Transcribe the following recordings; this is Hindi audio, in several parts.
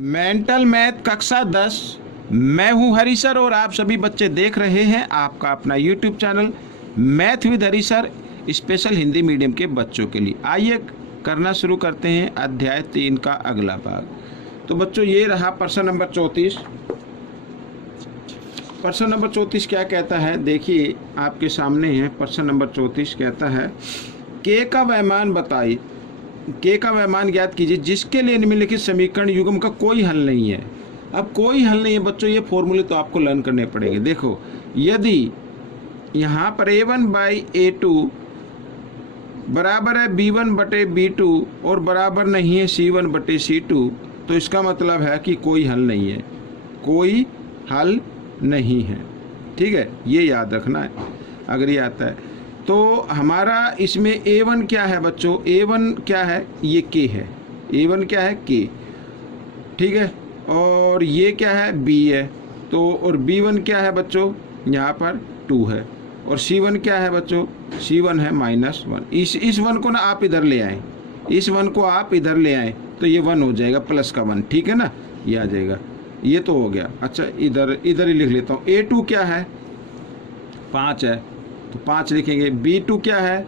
मेंटल मैथ कक्षा 10। मैं हूं हरी सर और आप सभी बच्चे देख रहे हैं आपका अपना YouTube channel math with Hari sir, special Hindi medium के बच्चों के लिए। आइए करना शुरू करते हैं अध्याय 3 का अगला भाग। तो बच्चों ये रहा प्रश्न नंबर 34। प्रश्न नंबर 34 क्या कहता है, देखिए आपके सामने है। प्रश्न नंबर 34 कहता है के का वैमान बताइए, के का वैमान ज्ञात कीजिए जिसके लिए निम्नलिखित समीकरण युग्म का कोई हल नहीं है। अब कोई हल नहीं है बच्चों, ये फॉर्मूले तो आपको लर्न करने पड़ेंगे। देखो यदि यहाँ पर a1/a2 बराबर है b1/b2 और बराबर नहीं है c1/c2, तो इसका मतलब है कि कोई हल नहीं है, कोई हल नहीं है। ठीक है, ये याद रखना है अगर ये आता है। तो हमारा इसमें a1 क्या है बच्चों, a1 क्या है, ये k है। a1 क्या है, k। ठीक है, और ये क्या है, b है। तो और b1 क्या है बच्चों, यहाँ पर 2 है। और c1 क्या है बच्चों, c1 है -1। इस 1 को ना आप इधर ले आए, इस 1 को आप इधर ले आए तो ये 1 हो जाएगा, प्लस का 1। ठीक है ना, ये आ जाएगा, ये तो हो गया। अच्छा इधर ही लिख लेता हूँ। a2 क्या है, 5 है तो 5 लिखेंगे। b2 क्या है,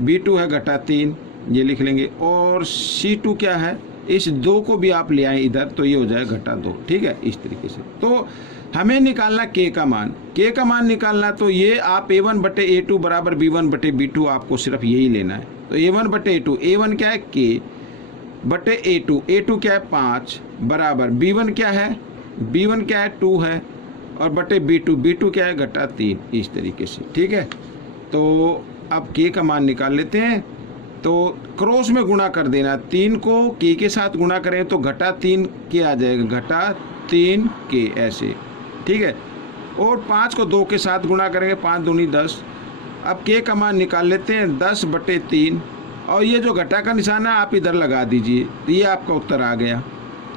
b2 है -3, ये लिख लेंगे। और c2 क्या है, इस 2 को भी आप ले आए इधर तो ये हो जाएगा -2। ठीक है, इस तरीके से। तो हमें निकालना k का मान, k का मान निकालना, तो ये आप a1/a2 बराबर b1/b2 आपको सिर्फ यही लेना है। तो a1/a2, a1 क्या है k/a2, a2 क्या है 5 बराबर b1 क्या है, b1 क्या है 2 है और b2 क्या है -3, इस तरीके से। ठीक है, तो अब k का मान निकाल लेते हैं। तो क्रॉस में गुणा कर देना, 3 को k के साथ गुणा करें तो -3 k आ जाएगा, -3 k ऐसे। ठीक है, और 5 को 2 के साथ गुणा करेंगे, 5 दूनी 10। अब k का मान निकाल लेते हैं, 10/3। और ये जो घटा का निशान है आप इधर लगा दीजिए, तो ये आपका उत्तर आ गया,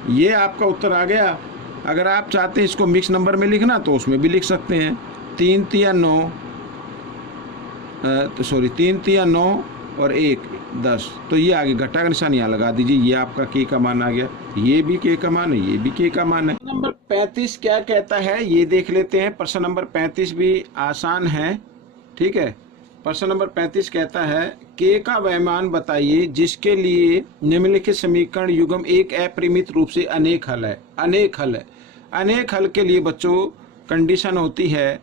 ये आपका उत्तर आ गया। अगर आप चाहते हैं इसको मिक्स नंबर में लिखना तो उसमें भी लिख सकते हैं। 3 तिया 9 और 1 10, तो ये आगे घटा का निशान यहाँ लगा दीजिए, ये आपका k का मान आ गया। ये भी k का मान है, ये भी k का मान है। नंबर 35 क्या कहता है ये देख लेते हैं। प्रश्न नंबर 35 भी आसान है। ठीक है, प्रश्न नंबर 35 कहता है k का वैमान बताइए जिसके लिए निम्नलिखित समीकरण युग्म एक अपरिमित रूप से अनेक हल है। अनेक हल के लिए बच्चों कंडीशन होती है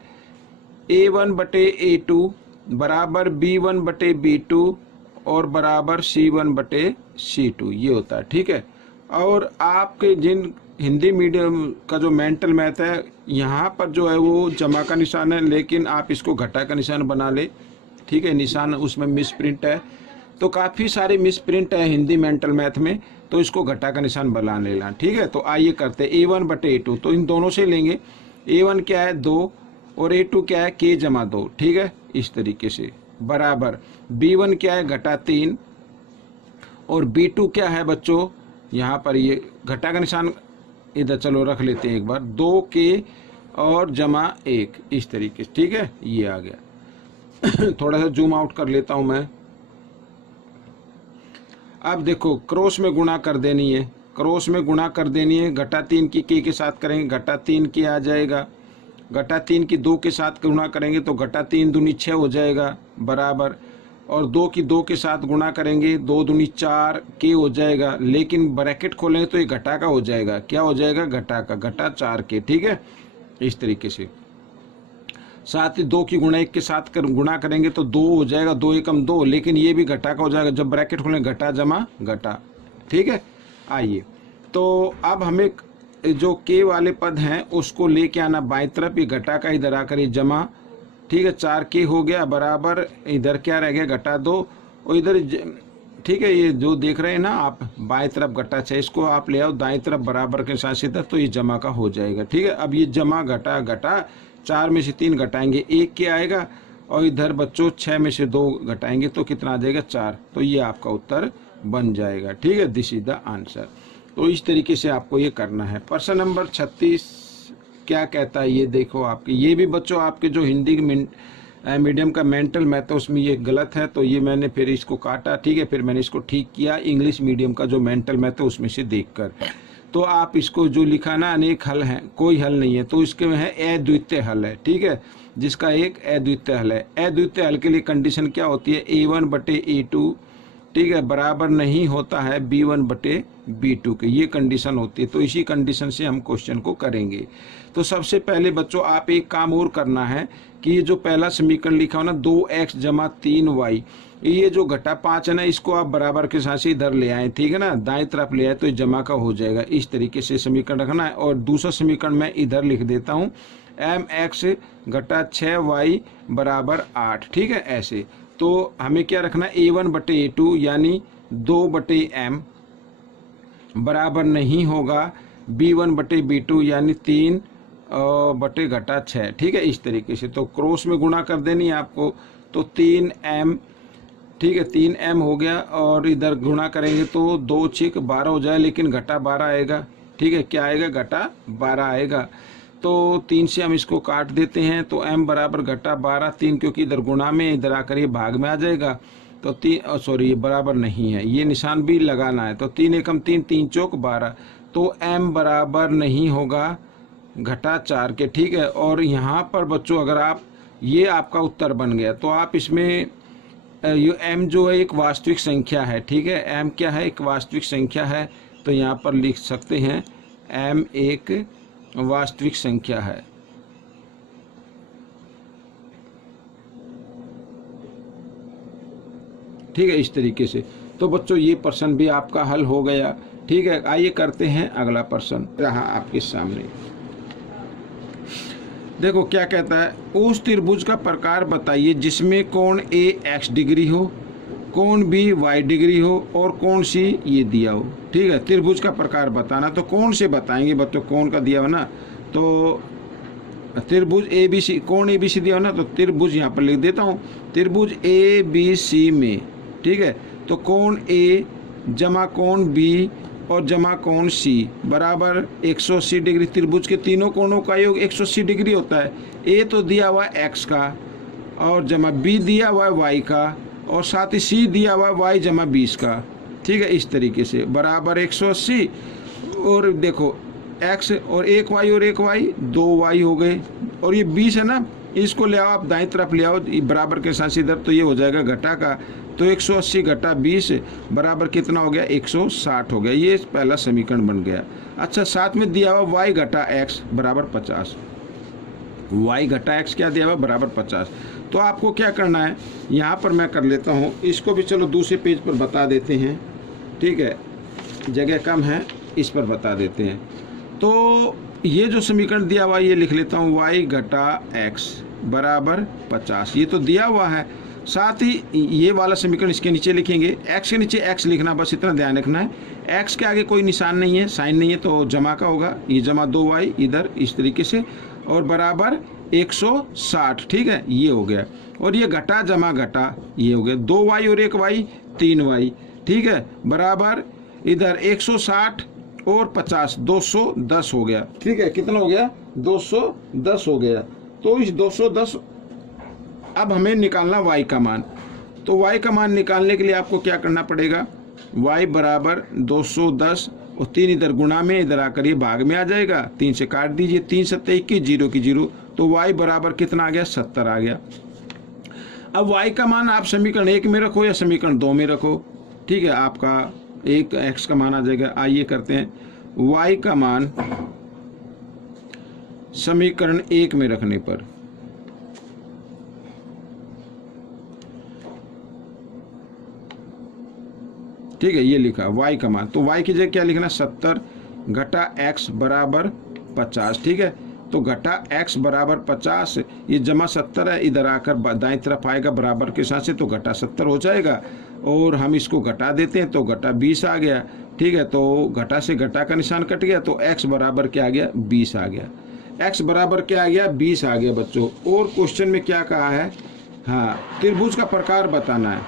a1/a2 बराबर b1/b2 और बराबर c1/c2, ये होता है। ठीक है, और आपके जिन हिंदी मीडियम का जो मेंटल मैथ है, यहाँ पर जो है वो जमा का निशान है, लेकिन आप इसको घटा का निशान बना ले। ठीक है, निशान उसमें मिस प्रिंट है, तो काफ़ी सारे मिस प्रिंट है हिंदी मेंटल मैथ में, तो इसको घटा का निशान बना लेना। ठीक है, तो आइए करते हैं a1/a2, तो इन दोनों से लेंगे। a1 क्या है 2 और a2 क्या है k/2। ठीक है, इस तरीके से बराबर b1 क्या है -3 और b2 क्या है बच्चों, यहाँ पर ये घटा का निशान इधर चलो रख लेते हैं एक बार, 2k और +1, इस तरीके से। ठीक है, ये आ गया। थोड़ा सा जूम आउट कर लेता हूं मैं। अब देखो क्रॉस में गुणा कर देनी है, क्रॉस में गुणा कर देनी है। -3 की k के साथ करेंगे, -3 की आ जाएगा। -3 की 2 के साथ गुणा करेंगे तो -3 दूनी 6 हो जाएगा बराबर। और 2 की 2 के साथ गुणा करेंगे, 2 दूनी 4 k हो जाएगा। लेकिन ब्रैकेट खोलेंगे तो ये घटा का हो जाएगा, क्या हो जाएगा, घटा का, घटा 4k। ठीक है, इस तरीके से। साथ ही 2 की गुणा 1 के साथ गुणा करेंगे तो 2 हो जाएगा, 2 एकम 2, लेकिन ये भी घटा का हो जाएगा जब ब्रैकेट खोलेंगे, घटा जमा घटा। ठीक है, आइए तो अब हमें जो k वाले पद हैं उसको लेके आना बाईं तरफ, ये घटा का इधर आकर ये जमा। ठीक है, 4k हो गया बराबर, इधर क्या रह गया, -2 और इधर ठीक है, ये जो देख रहे हैं ना आप बाएं तरफ घटा 6, इसको आप ले आओ दाएं तरफ बराबर के साथ सीधा, तो ये जमा का हो जाएगा। ठीक है, अब ये जमा घटा घटा, 4 में से 3 घटाएंगे 1 के आएगा, और इधर बच्चों 6 में से 2 घटाएंगे तो कितना आ जाएगा, 4। तो ये आपका उत्तर बन जाएगा। ठीक है, दिस इज द आंसर। तो इस तरीके से आपको ये करना है। प्रश्न नंबर 36 क्या कहता है ये देखो आपके, ये भी बच्चों आपके जो हिंदी मीडियम का मेंटल मैथ है उसमें ये गलत है, तो ये मैंने फिर इसको काटा। ठीक है, फिर मैंने इसको ठीक किया इंग्लिश मीडियम का जो मेंटल मैथ है उसमें से देखकर। तो आप इसको जो लिखा ना अनेक हल है, कोई हल नहीं है, तो इसके में है अद्वितीय हल है, ठीक है, जिसका एक अद्वितीय हल है। अद्वितीय हल के लिए कंडीशन क्या होती है, A1/A2, ठीक है, बराबर नहीं होता है B1/B2 के, ये कंडीशन होती है। तो इसी कंडीशन से हम क्वेश्चन को करेंगे। तो सबसे पहले बच्चों आप एक काम और करना है कि ये जो पहला समीकरण लिखा हो ना 2x = 3y, ये जो घटा 5 है ना, इसको आप बराबर के साथ से इधर ले आए, ठीक है ना, दाएं तरफ ले आए तो जमा का हो जाएगा। इस तरीके से समीकरण रखना है। और दूसरा समीकरण मैं इधर लिख देता हूँ, mx = 6y = 8, ठीक है, ऐसे। तो हमें क्या रखना है, A1/A2 यानी 2/m बराबर नहीं होगा B1/B2 यानी 3/6, ठीक है, इस तरीके से। तो क्रॉस में गुणा कर देनी है आपको, तो 3m, ठीक है, 3m हो गया, और इधर गुणा करेंगे तो 2 × 12 हो जाए, लेकिन घटा 12 आएगा, ठीक है, क्या आएगा, घटा 12 आएगा। तो 3 से हम इसको काट देते हैं, तो m बराबर घटा 12, 3 क्योंकि इधर गुणा में, इधर आकर ये भाग में आ जाएगा, तो 3 सॉरी ये बराबर नहीं है, ये निशान भी लगाना है। तो 3 एकम 3, 3 चौक 12, तो m बराबर नहीं होगा घटा 4 के, ठीक है। और यहाँ पर बच्चों अगर आप, ये आपका उत्तर बन गया, तो आप इसमें ये m जो है एक वास्तविक संख्या है, ठीक है, m क्या है, एक वास्तविक संख्या है, तो यहाँ पर लिख सकते हैं m एक वास्तविक संख्या है। ठीक है, इस तरीके से। तो बच्चों ये प्रश्न भी आपका हल हो गया, ठीक है। आइए करते हैं अगला प्रश्न, रहा आपके सामने। देखो क्या कहता है, उस त्रिभुज का प्रकार बताइए जिसमें कोण A x डिग्री हो, कोण B y डिग्री हो और कोण C ये दिया हो, ठीक है। त्रिभुज का प्रकार बताना, तो कोण से बताएंगे बच्चों, कोण का दिया हो ना, तो त्रिभुज ABC, कोण ABC दिया हो ना, तो त्रिभुज यहाँ पर लिख देता हूँ, त्रिभुज ABC में, ठीक है, तो कोण A जमा कोण B और जमा कोण C बराबर 180 डिग्री। त्रिभुज के तीनों कोणों का योग 180 डिग्री होता है। A तो दिया हुआ x का, और जमा B दिया हुआ y का, और साथ ही C दिया हुआ y जमा 20 का, ठीक है, इस तरीके से बराबर 180। और देखो x और 1y और 1y 2y हो गए, और ये 20 है ना, इसको ले आओ आप दाईं तरफ ले आओ बराबर के साथ इधर, तो ये हो जाएगा घटा का, तो 180 घटा 20 बराबर कितना हो गया, 160 हो गया। ये पहला समीकरण बन गया। अच्छा, साथ में दिया हुआ y घटा x बराबर 50, y घटा x क्या दिया हुआ, बराबर 50। तो आपको क्या करना है, यहाँ पर मैं कर लेता हूँ, इसको भी चलो दूसरे पेज पर बता देते हैं, ठीक है, जगह कम है, इस पर बता देते हैं। तो ये जो समीकरण दिया हुआ ये लिख लेता हूँ, y घटा x बराबर 50, ये तो दिया हुआ है। साथ ही ये वाला समीकरण इसके नीचे लिखेंगे, x के नीचे x लिखना, बस इतना ध्यान रखना है। x के आगे कोई निशान नहीं है, साइन नहीं है, तो जमा का होगा, ये जमा 2y इधर इस तरीके से, और बराबर 160, ठीक है, ये हो गया। और ये घटा जमा घटा ये हो गया, 2y और 1y 3y, ठीक है, बराबर इधर 160 और 50 210 हो गया, ठीक है, कितना हो गया, 210 हो गया। तो इस 210 अब हमें निकालना y का मान, तो y का मान निकालने के लिए आपको क्या करना पड़ेगा, y बराबर 210 और 3 इधर गुणा में, इधर आकर ये भाग में आ जाएगा, 3 से काट दीजिए, 3 7 21, 0 की 0, तो y बराबर कितना आ गया, 70 आ गया। अब y का मान आप समीकरण 1 में रखो या समीकरण 2 में रखो, ठीक है, आपका एक x का मान आ जाएगा। आइए करते हैं, y का मान समीकरण 1 में रखने पर, ठीक है, ये लिखा y का मान, तो y की जगह क्या लिखना, 70 घटा x बराबर 50, ठीक है। तो घटा x बराबर 50, ये जमा 70 है, इधर आकर दाएं तरफ आएगा बराबर के साथ से, तो घटा 70 हो जाएगा। और हम इसको घटा देते हैं, तो घटा 20 आ गया, ठीक है। तो घटा से घटा का निशान कट गया, तो x बराबर क्या आ गया, 20 आ गया। x बराबर क्या आ गया, 20 आ गया बच्चों। और क्वेश्चन में क्या कहा है, हाँ, त्रिभुज का प्रकार बताना है,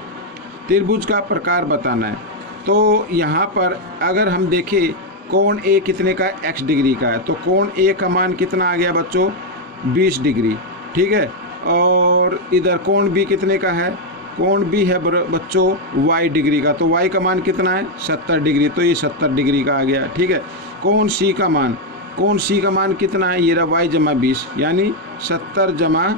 त्रिभुज का प्रकार बताना है। तो यहाँ पर अगर हम देखें कोण A कितने का, x डिग्री का है, तो कोण A का मान कितना आ गया बच्चों, 20 डिग्री, ठीक है। और इधर कोण B कितने का है, कोण B है बच्चों y डिग्री का, तो y का मान कितना है, 70 डिग्री, तो ये 70 डिग्री का आ गया, ठीक है। कौन सी का मान, कौन सी का मान कितना है, ये रहा y जमा 20 यानी 70 जमा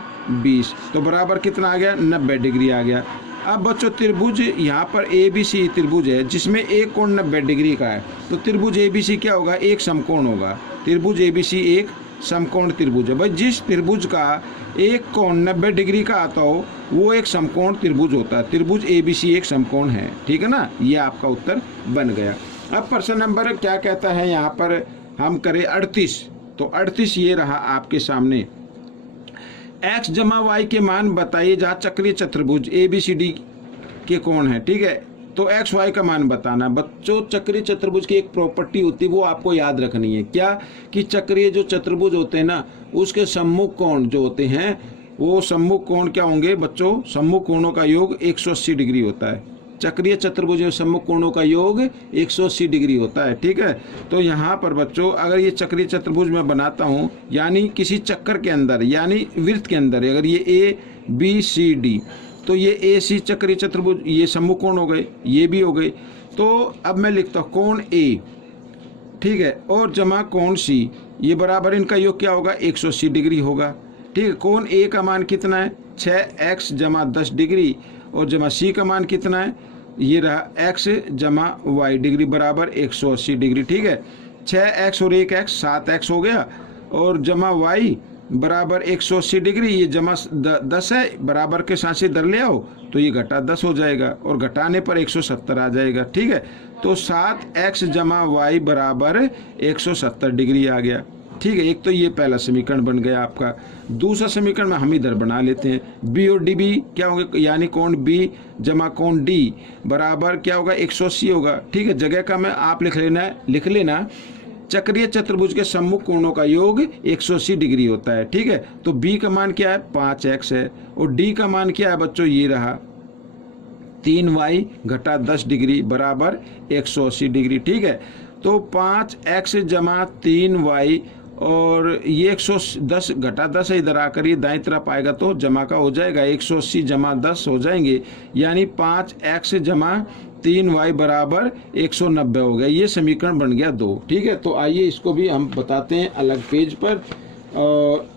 20, तो बराबर कितना आ गया 90 डिग्री आ गया। अब बच्चों त्रिभुज यहाँ पर ABC त्रिभुज है जिसमें एक कोण 90 डिग्री का है, तो त्रिभुज ABC क्या होगा, एक समकोण होगा। त्रिभुज ABC एक समकोण त्रिभुज है। भाई जिस त्रिभुज का एक कोण 90 डिग्री का आता हो वो एक समकोण त्रिभुज होता है। त्रिभुज ABC एक समकोण है, ठीक है ना, ये आपका उत्तर बन गया। अब प्रश्न नंबर क्या कहता है यहाँ पर हम करें 38, तो 38 ये रहा आपके सामने। x जमा y के मान बताइए जहाँ चक्रीय चतुर्भुज ABCD के कोण है, ठीक है, तो x y का मान बताना। बच्चों चक्रीय चतुर्भुज की एक प्रॉपर्टी होती है वो आपको याद रखनी है, क्या कि चक्रीय जो चतुर्भुज होते हैं ना उसके सम्मुख कोण जो होते हैं वो सम्मुख कोण क्या होंगे बच्चों, सम्मुख कोणों का योग 180 डिग्री होता है। चक्रीय चतुर्भुज में सम्मुख कोणों का योग 180 डिग्री होता है, ठीक है। तो यहाँ पर बच्चों अगर ये चक्रीय चतुर्भुज मैं बनाता हूँ यानी किसी चक्कर के अंदर यानी वृत्त के अंदर अगर ये ABCD, तो ये AC चक्रीय चतुर्भुज, ये सम्मुख कोण हो गए, ये भी हो गए। तो अब मैं लिखता हूँ कोण A, ठीक है, और जमा कोण C, ये बराबर इनका योग क्या होगा 180 डिग्री होगा, ठीक है। कोण A का मान कितना है 6x जमा 10 डिग्री और जमा C का मान कितना है, ये रहा x जमा y डिग्री बराबर 180 डिग्री, ठीक है। 6x और 1x 7x हो गया और जमा y बराबर 180 डिग्री, ये जमा 10 है, बराबर के साथ से इधर ले आओ तो ये घटा 10 हो जाएगा और घटाने पर 170 आ जाएगा, ठीक है। तो 7x जमा y बराबर 170 डिग्री आ गया, ठीक है। एक तो ये पहला समीकरण बन गया आपका। दूसरा समीकरण में हम इधर बना लेते हैं, B और DB क्या होंगे, यानी कोण B जमा कोण D बराबर क्या होगा 180 होगा, ठीक है। जगह का मैं आप लिख लेना चक्रीय चतुर्भुज के सम्मुख कोणों का योग 180 डिग्री होता है, ठीक है। तो B का मान क्या है 5x है और D का मान क्या है बच्चों, ये रहा 3y घटा 10 डिग्री बराबर 180 डिग्री, ठीक है। तो 5x जमा 3y और ये 110 घटा 10 है, इधर आकर ये दाईं तरफ आएगा तो जमा का हो जाएगा 180 जमा 10 हो जाएंगे, यानी 5x जमा 3y बराबर 190 हो गया। ये समीकरण बन गया 2, ठीक है। तो आइए इसको भी हम बताते हैं अलग पेज पर, और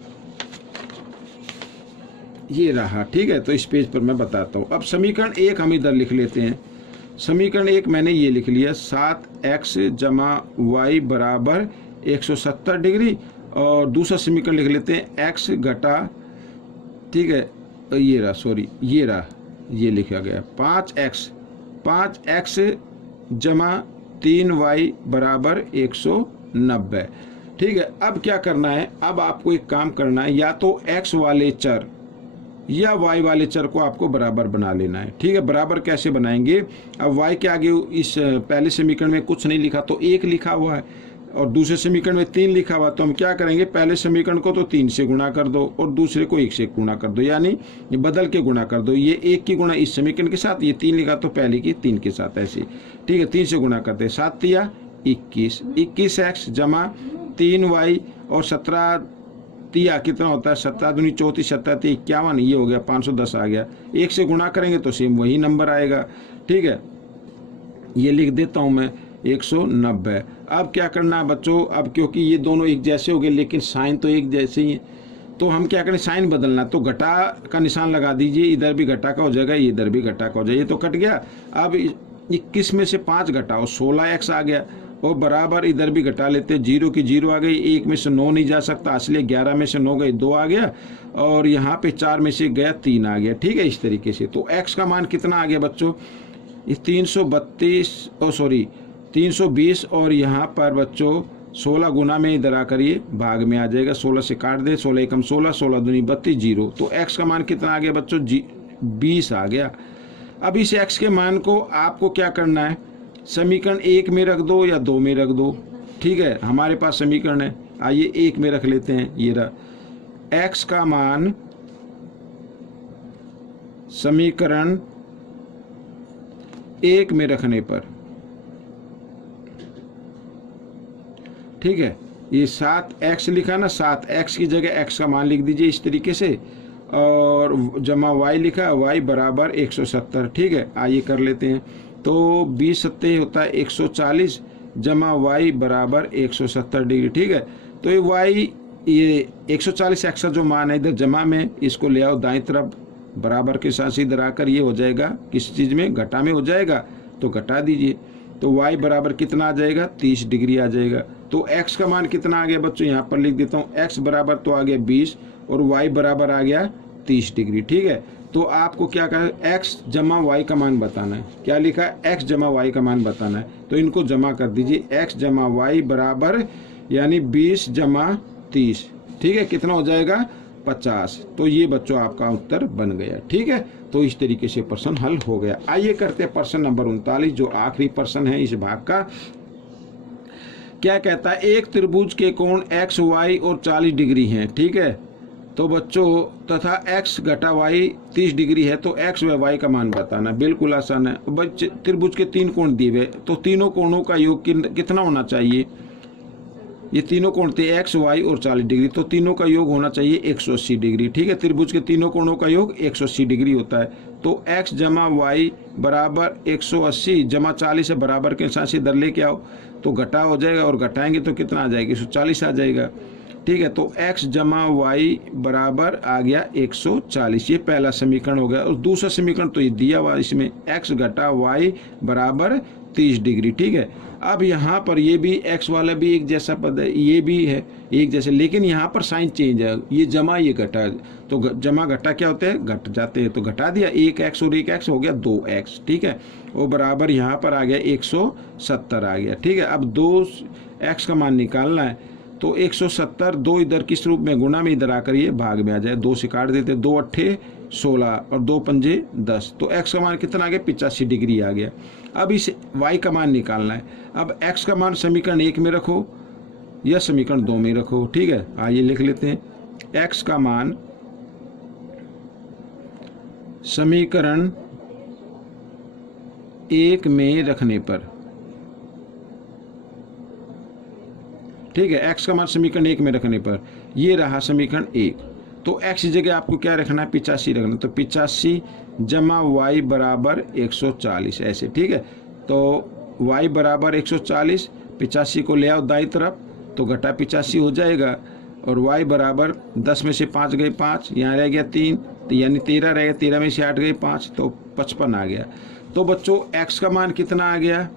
ये रहा, ठीक है। तो इस पेज पर मैं बताता हूँ। अब समीकरण 1 हम इधर लिख लेते हैं। समीकरण 1 मैंने ये लिख लिया 7x जमा y बराबर 170 डिग्री और दूसरा समीकरण लिख लेते हैं x घटा, ठीक है, ये रहा, सॉरी ये रहा, ये लिखा गया 5x जमा 3y बराबर 190, ठीक है। अब क्या करना है, अब आपको एक काम करना है, या तो x वाले चर या y वाले चर को आपको बराबर बना लेना है, ठीक है। बराबर कैसे बनाएंगे, अब y के आगे इस पहले समीकरण में कुछ नहीं लिखा तो 1 लिखा हुआ है और दूसरे समीकरण में 3 लिखा हुआ, तो हम क्या करेंगे, पहले समीकरण को तो 3 से गुणा कर दो और दूसरे को 1 से गुणा कर दो, यानी ये बदल के गुणा कर दो। ये 1 की गुणा इस समीकरण के साथ, ये 3 लिखा तो पहले की 3 के साथ, ऐसे, ठीक है। 3 से गुणा करते 7 तिया 21, 21x जमा 3y और 17 तिया कितना होता है 17 दूनी 34, 17 तिया 51, ये हो गया 510 आ गया। 1 से गुणा करेंगे तो सेम वही नंबर आएगा, ठीक है। ये लिख देता हूँ मैं 190। अब क्या करना है बच्चों, अब क्योंकि ये दोनों एक जैसे हो गए लेकिन साइन तो एक जैसे ही है, तो हम क्या करें, साइन बदलना, तो घटा का निशान लगा दीजिए, इधर भी घटा का हो जाएगा, इधर भी घटा का हो जाएगा, ये तो कट गया। अब 21 में से 5 घटाओ 16x आ गया और बराबर इधर भी घटा लेते, 0 की 0 आ गई, 1 में से 9 नहीं जा सकता इसलिए 11 में से 9 गई 2 आ गया और यहाँ पे 4 में से गया 3 आ गया, ठीक है। इस तरीके से तो x का मान कितना आ गया बच्चों, 320 और यहाँ पर बच्चों 16 गुना में इधर आकर ये भाग में आ जाएगा, 16 से काट दे, 16 एकम 16, 16 दूनी 32, 0। तो x का मान कितना आ गया बच्चों, 20 आ गया। अब इस x के मान को आपको क्या करना है, समीकरण 1 में रख दो या 2 में रख दो, ठीक है। हमारे पास समीकरण है, आइए 1 में रख लेते हैं, ये रहा x का मान समीकरण 1 में रखने पर, ठीक है। ये 7x लिखा ना, 7x की जगह x का मान लिख दीजिए इस तरीके से और जमा y लिखा, y बराबर 170, ठीक है। आइए कर लेते हैं, तो 20 सत्ते होता है 140, जमा y बराबर 170 डिग्री। ठीक है, तो ये y ये 140 x का जो मान है इधर जमा में, इसको ले आओ दाएं तरफ, बराबर के साथ इधर आकर ये हो जाएगा किस चीज़ में, घटा में हो जाएगा, तो घटा दीजिए। तो y बराबर कितना आ जाएगा, 30 डिग्री आ जाएगा। तो x का मान कितना आ गया बच्चों, यहाँ पर लिख देता हूँ, x बराबर तो आ गया 20 और y बराबर आ गया 30 डिग्री। ठीक है, तो आपको क्या कहा, x जमा y का मान बताना है। क्या लिखा है, x जमा y का मान बताना है, तो इनको जमा कर दीजिए। x जमा y बराबर यानी 20 जमा 30, ठीक है, कितना हो जाएगा 50। तो ये बच्चों आपका उत्तर बन गया। ठीक है, तो इस तरीके से प्रश्न हल हो गया। आइए करते हैं प्रश्न नंबर 39, जो आखिरी प्रश्न है इस भाग का। क्या कहता है, एक त्रिभुज के कोण x, y और 40 डिग्री हैं। ठीक है, तो बच्चों तथा x घटा y 30 डिग्री है, तो x व y का मान बताना। बिल्कुल आसान है बच्चे। त्रिभुज के 3 कोण दिए हुए, तो तीनों कोणों का योग कितना होना चाहिए, ये तीनों कोण थे x, y और 40 डिग्री, तो तीनों का योग होना चाहिए 180 डिग्री। ठीक है, त्रिभुज के तीनों कोणों का योग 180 डिग्री होता है। तो x जमा y बराबर 180 जमा 40 है, बराबर के साथ से इधर लेके आओ, तो घटा हो जाएगा, और घटाएंगे तो कितना आ जाएगा, 140 आ जाएगा। ठीक है, तो x जमा y बराबर आ गया 140, ये पहला समीकरण हो गया। और दूसरा समीकरण तो ये दिया हुआ, इसमें x घटा y बराबर 30 डिग्री। ठीक है, अब यहाँ पर ये भी x वाला भी एक जैसा पद है, ये भी है एक जैसे, लेकिन यहाँ पर साइन चेंज है, ये जमा ये घटा, तो जमा घटा क्या होते हैं, घट जाते हैं, तो घटा दिया, 1x और 1x हो गया 2x। ठीक है, वो बराबर यहाँ पर आ गया 170 आ गया। ठीक है, अब 2x का मान निकालना है, तो 170 2 इधर किस रूप में, गुणा में, इधर आकर ये भाग में आ जाए, 2 से काट देते, 2 अट्ठे 16 और 2 पंजे 10, तो x का मान कितना आ गया, 85 डिग्री आ गया। अब इस y का मान निकालना है। अब x का मान समीकरण 1 में रखो या समीकरण 2 में रखो। ठीक है, आइए लिख लेते हैं, x का मान समीकरण 1 में रखने पर, ठीक है, x का मान समीकरण 1 में रखने पर ये रहा समीकरण 1, तो x की जगह आपको क्या रखना है, 85 रखना, तो 85 जमा y बराबर 140 ऐसे। ठीक है, तो y बराबर 140, 85 को ले आओ दाई तरफ, तो घटा 85 हो जाएगा, और y बराबर 10 में से 5 गए 5, यहाँ रह गया 3, तो यानी 13 रह गया, 13 में से 8 गए 5, तो 55 आ गया। तो बच्चों x का मान कितना आ गया,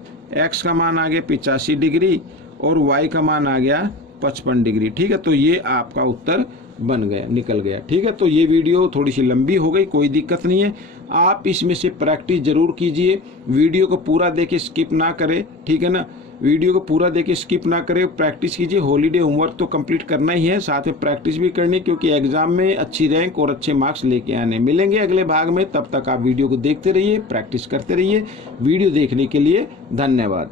x का मान आ गया 85 डिग्री और y का मान आ गया 55 डिग्री। ठीक है, तो ये आपका उत्तर बन गया, निकल गया। ठीक है, तो ये वीडियो थोड़ी सी लंबी हो गई, कोई दिक्कत नहीं है, आप इसमें से प्रैक्टिस जरूर कीजिए, वीडियो को पूरा देखे स्किप ना करें। ठीक है ना, वीडियो को पूरा देखे स्किप ना करें, प्रैक्टिस कीजिए। हॉलीडे होमवर्क तो कंप्लीट करना ही है, साथ में प्रैक्टिस भी करनी, क्योंकि एग्जाम में अच्छी रैंक और अच्छे मार्क्स लेके आने। मिलेंगे अगले भाग में, तब तक आप वीडियो को देखते रहिए, प्रैक्टिस करते रहिए। वीडियो देखने के लिए धन्यवाद।